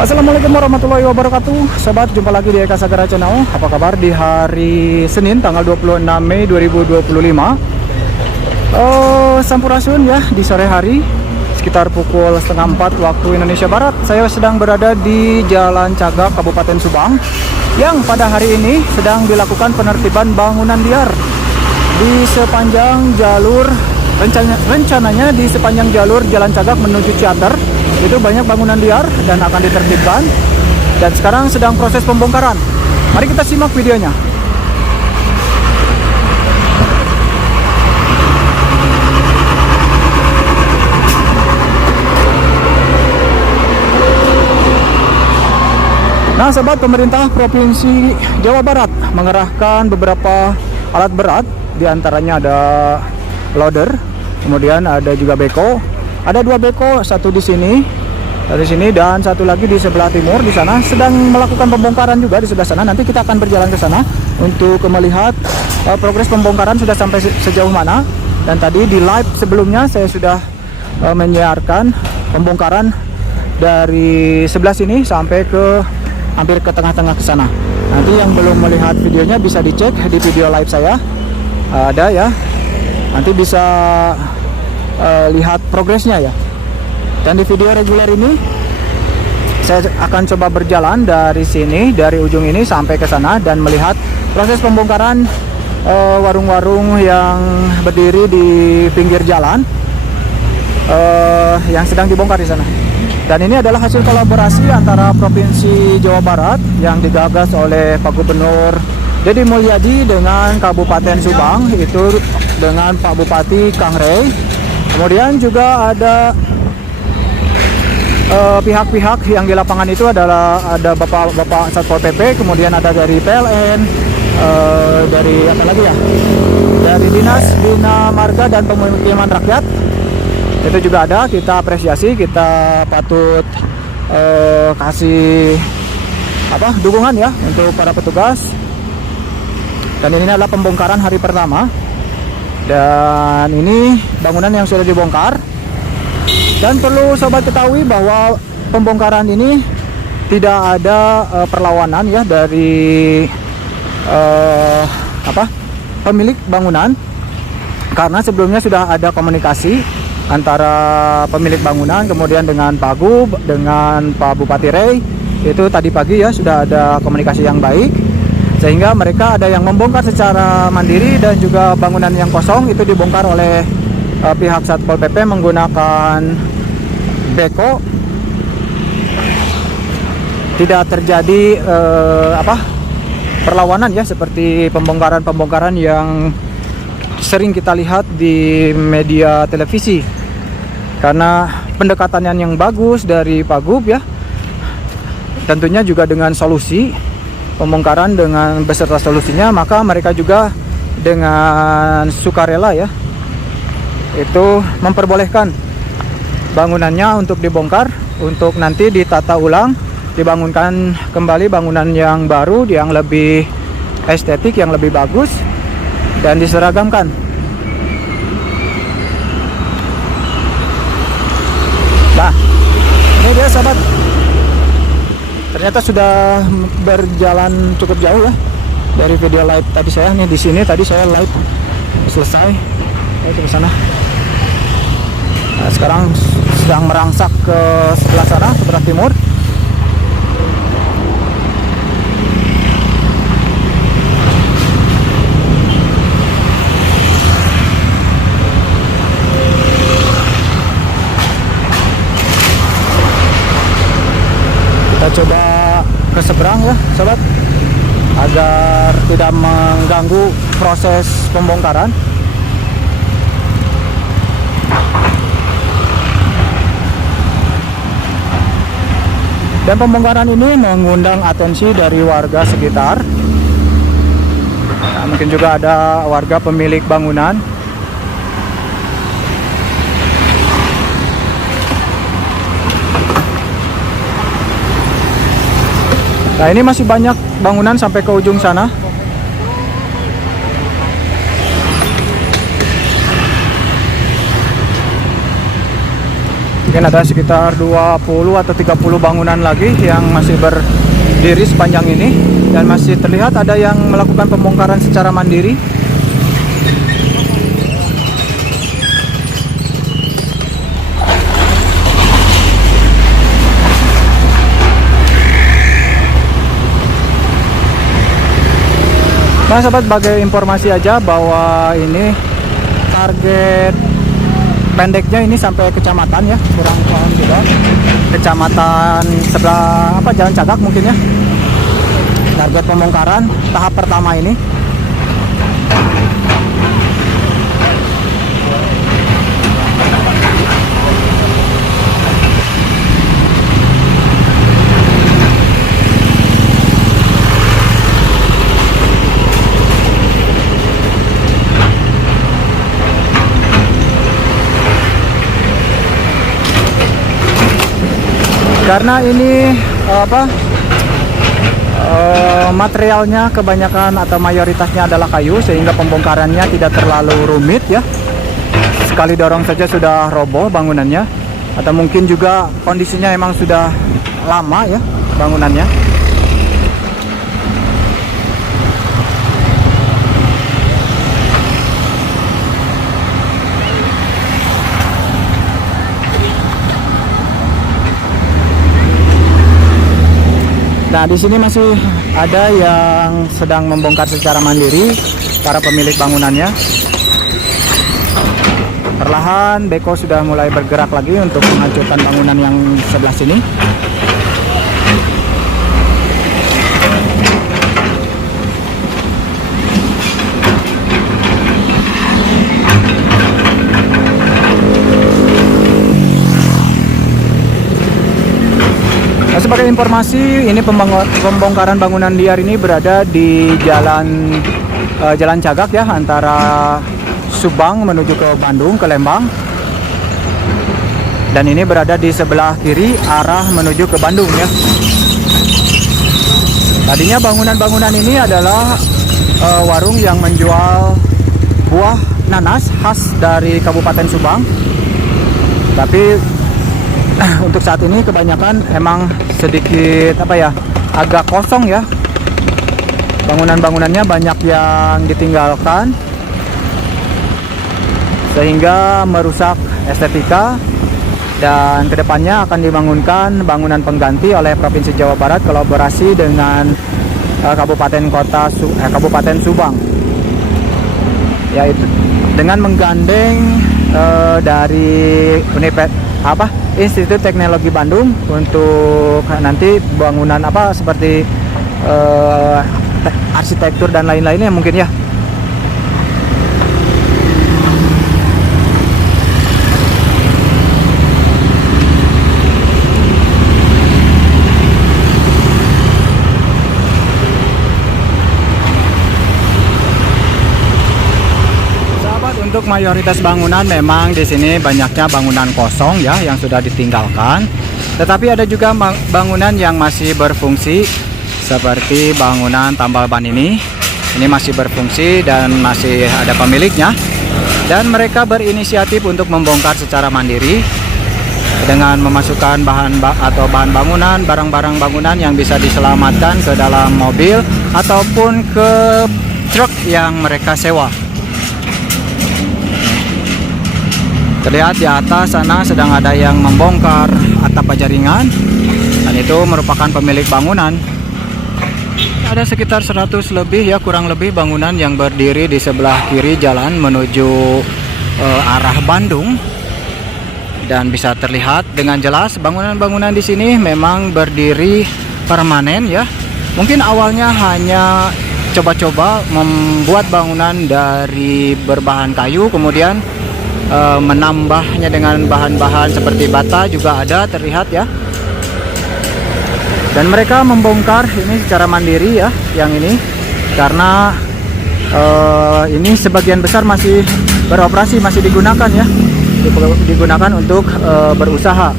Assalamualaikum warahmatullahi wabarakatuh. Sobat, jumpa lagi di Eka Sagara Channel. Apa kabar di hari Senin tanggal 26 Mei 2025? Sampurasun ya, di sore hari sekitar pukul setengah 4 waktu Indonesia Barat. Saya sedang berada di Jalan Cagak, Kabupaten Subang, yang pada hari ini sedang dilakukan penertiban bangunan liar di sepanjang jalur. Rencananya di sepanjang jalur Jalan Cagak menuju Ciater itu banyak bangunan liar dan akan ditertibkan, dan sekarang sedang proses pembongkaran. Mari kita simak videonya. Nah sobat, pemerintah Provinsi Jawa Barat mengerahkan beberapa alat berat, diantaranya ada loader, kemudian ada juga beko. Ada dua beko, satu di sini dan satu lagi di sebelah timur. Di sana sedang melakukan pembongkaran juga di sebelah sana. Nanti kita akan berjalan ke sana untuk melihat progres pembongkaran sudah sampai sejauh mana. Dan tadi di live sebelumnya saya sudah menyiarkan pembongkaran dari sebelah sini sampai ke hampir ke tengah-tengah ke sana. Nanti yang belum melihat videonya bisa dicek di video live saya, ada ya. Nanti bisa lihat progresnya ya. Dan di video reguler ini saya akan coba berjalan dari sini, dari ujung ini sampai ke sana, dan melihat proses pembongkaran warung-warung yang berdiri di pinggir jalan yang sedang dibongkar di sana. Dan ini adalah hasil kolaborasi antara Provinsi Jawa Barat yang digagas oleh Pak Gubernur Deddy Mulyadi dengan Kabupaten Subang, itu dengan Pak Bupati Kang Rey. Kemudian juga ada pihak-pihak yang di lapangan itu adalah ada Bapak Satpol PP, kemudian ada dari PLN, dari apa lagi ya, dari Dinas Bina Marga dan Pemukiman Rakyat. Itu juga ada. Kita apresiasi, kita patut kasih dukungan ya untuk para petugas. Dan ini adalah pembongkaran hari pertama. Dan ini bangunan yang sudah dibongkar. Dan perlu sobat ketahui bahwa pembongkaran ini tidak ada perlawanan ya dari pemilik bangunan, karena sebelumnya sudah ada komunikasi antara pemilik bangunan kemudian dengan Pak Gub, dengan Pak Bupati Rey. Itu tadi pagi ya, sudah ada komunikasi yang baik, sehingga mereka ada yang membongkar secara mandiri, dan juga bangunan yang kosong itu dibongkar oleh pihak Satpol PP menggunakan beko. Tidak terjadi perlawanan ya, seperti pembongkaran yang sering kita lihat di media televisi. Karena pendekatan yang bagus dari Pak Gub ya, tentunya juga dengan solusi pembongkaran dengan beserta solusinya, maka mereka juga dengan sukarela ya itu memperbolehkan bangunannya untuk dibongkar, untuk nanti ditata ulang, dibangunkan kembali bangunan yang baru, yang lebih estetik, yang lebih bagus, dan diseragamkan. Nah, ini dia sahabat, ternyata sudah berjalan cukup jauh ya dari video live tadi saya. Nih di sini tadi saya live selesai, ke sana. Nah, sekarang sedang merangsak ke sebelah sana, sebelah timur. Kita coba ke seberang ya sobat, agar tidak mengganggu proses pembongkaran. Dan pembongkaran ini mengundang atensi dari warga sekitar. Nah, mungkin juga ada warga pemilik bangunan. Nah, ini masih banyak bangunan sampai ke ujung sana. Mungkin ada sekitar 20 atau 30 bangunan lagi yang masih berdiri sepanjang ini, dan masih terlihat ada yang melakukan pembongkaran secara mandiri. Nah sahabat, sebagai informasi aja bahwa ini target pendeknya ini sampai kecamatan ya, kurang paham juga. Kecamatan sebelah apa, Jalan Cagak mungkin ya. Target pembongkaran tahap pertama ini. Karena ini materialnya kebanyakan atau mayoritasnya adalah kayu, sehingga pembongkarannya tidak terlalu rumit ya. Sekali dorong saja sudah roboh bangunannya, atau mungkin juga kondisinya emang sudah lama ya bangunannya. Nah, di sini masih ada yang sedang membongkar secara mandiri, para pemilik bangunannya. Perlahan beko sudah mulai bergerak lagi untuk menghancurkan bangunan yang sebelah sini. Sebagai informasi, ini pembongkaran bangunan liar ini berada di Jalan Cagak ya, antara Subang menuju ke Bandung, ke Lembang. Dan ini berada di sebelah kiri arah menuju ke Bandung ya. Tadinya bangunan-bangunan ini adalah warung yang menjual buah nanas khas dari Kabupaten Subang. Tapi untuk saat ini kebanyakan emang sedikit agak kosong ya. Bangunan-bangunannya banyak yang ditinggalkan, sehingga merusak estetika. Dan kedepannya akan dibangunkan bangunan pengganti oleh Provinsi Jawa Barat kolaborasi dengan Kabupaten Subang, yaitu dengan menggandeng dari Institut Teknologi Bandung untuk nanti bangunan seperti arsitektur dan lain-lainnya mungkin ya. Untuk mayoritas bangunan memang di sini banyaknya bangunan kosong ya yang sudah ditinggalkan. Tetapi ada juga bangunan yang masih berfungsi, seperti bangunan tambal ban ini. Ini masih berfungsi dan masih ada pemiliknya. Dan mereka berinisiatif untuk membongkar secara mandiri dengan memasukkan bahan bangunan, barang-barang bangunan yang bisa diselamatkan ke dalam mobil ataupun ke truk yang mereka sewa. Terlihat di atas sana sedang ada yang membongkar atap baja ringan, dan itu merupakan pemilik bangunan. Ada sekitar 100 lebih ya, kurang lebih bangunan yang berdiri di sebelah kiri jalan menuju arah Bandung. Dan bisa terlihat dengan jelas bangunan-bangunan di sini memang berdiri permanen ya. Mungkin awalnya hanya coba-coba membuat bangunan dari berbahan kayu, kemudian menambahnya dengan bahan-bahan seperti bata juga ada terlihat ya. Dan mereka membongkar ini secara mandiri ya, yang ini karena ini sebagian besar masih beroperasi, masih digunakan ya, digunakan untuk berusaha.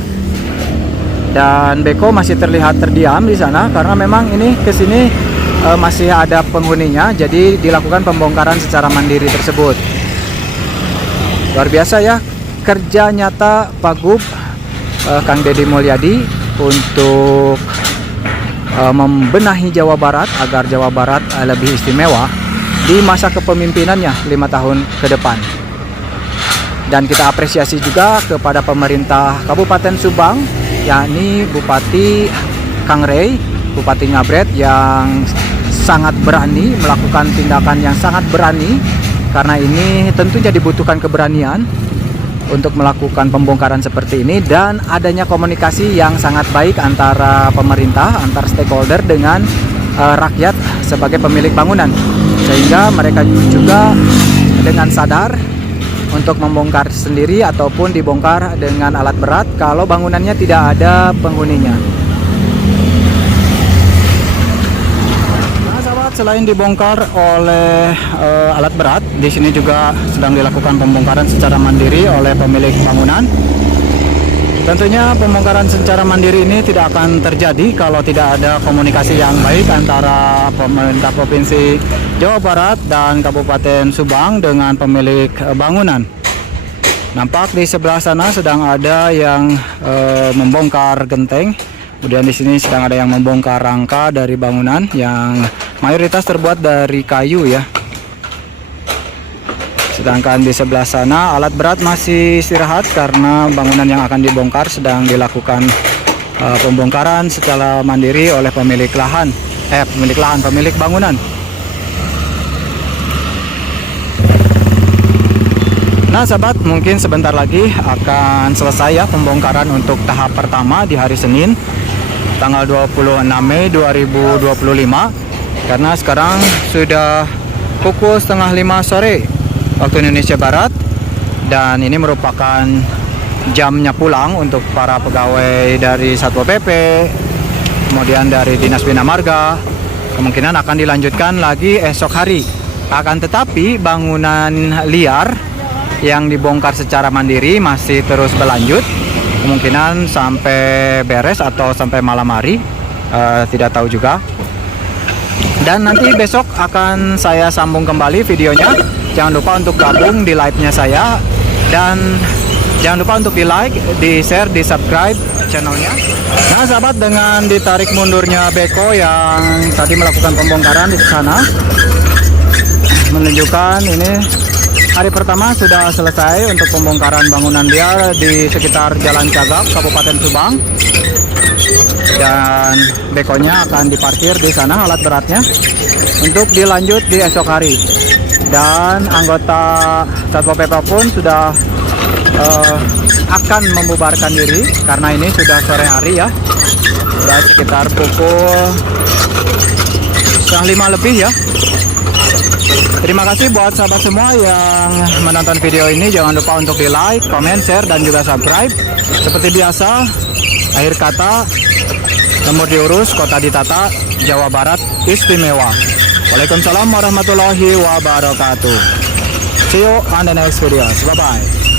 Dan beko masih terlihat terdiam di sana karena memang ini kesini masih ada penghuninya, jadi dilakukan pembongkaran secara mandiri tersebut. Luar biasa ya kerja nyata Pak Gub Kang Deddy Mulyadi untuk membenahi Jawa Barat agar Jawa Barat lebih istimewa di masa kepemimpinannya 5 tahun ke depan. Dan kita apresiasi juga kepada pemerintah Kabupaten Subang, yakni Bupati Kang Rey, Bupati Ngabret, yang sangat berani melakukan tindakan yang sangat berani, karena ini tentunya dibutuhkan keberanian untuk melakukan pembongkaran seperti ini, dan adanya komunikasi yang sangat baik antara pemerintah, antar stakeholder dengan rakyat sebagai pemilik bangunan, sehingga mereka juga dengan sadar untuk membongkar sendiri ataupun dibongkar dengan alat berat kalau bangunannya tidak ada penghuninya. Selain dibongkar oleh alat berat, di sini juga sedang dilakukan pembongkaran secara mandiri oleh pemilik bangunan. Tentunya pembongkaran secara mandiri ini tidak akan terjadi kalau tidak ada komunikasi yang baik antara pemerintah Provinsi Jawa Barat dan Kabupaten Subang dengan pemilik bangunan. Nampak di sebelah sana sedang ada yang membongkar genteng. Kemudian di sini sedang ada yang membongkar rangka dari bangunan yang mayoritas terbuat dari kayu ya. Sedangkan di sebelah sana alat berat masih istirahat karena bangunan yang akan dibongkar sedang dilakukan pembongkaran secara mandiri oleh pemilik bangunan. Nah sahabat, mungkin sebentar lagi akan selesai ya pembongkaran untuk tahap pertama di hari Senin tanggal 26 Mei 2025, karena sekarang sudah pukul 4:30 sore waktu Indonesia Barat, dan ini merupakan jamnya pulang untuk para pegawai dari Satpol PP, kemudian dari Dinas Bina Marga. Kemungkinan akan dilanjutkan lagi esok hari. Akan tetapi bangunan liar yang dibongkar secara mandiri masih terus berlanjut, kemungkinan sampai beres atau sampai malam hari, tidak tahu juga. Dan nanti besok akan saya sambung kembali videonya. Jangan lupa untuk gabung di live-nya saya, dan jangan lupa untuk di like, di share, di subscribe channelnya. Nah sahabat, dengan ditarik mundurnya beko yang tadi melakukan pembongkaran di sana, menunjukkan ini hari pertama sudah selesai untuk pembongkaran bangunan liar di sekitar Jalan Cagak, Kabupaten Subang. Dan bekonya akan diparkir di sana, alat beratnya, untuk dilanjut di esok hari. Dan anggota Satpol PP pun sudah akan membubarkan diri karena ini sudah sore hari ya. Sudah sekitar pukul 4:30 lebih ya. Terima kasih buat sahabat semua yang menonton video ini. Jangan lupa untuk di like, comment, share, dan juga subscribe. Seperti biasa, akhir kata, nomor diurus, kota ditata, Jawa Barat istimewa. Waalaikumsalam warahmatullahi wabarakatuh. See you on the next video. Bye bye.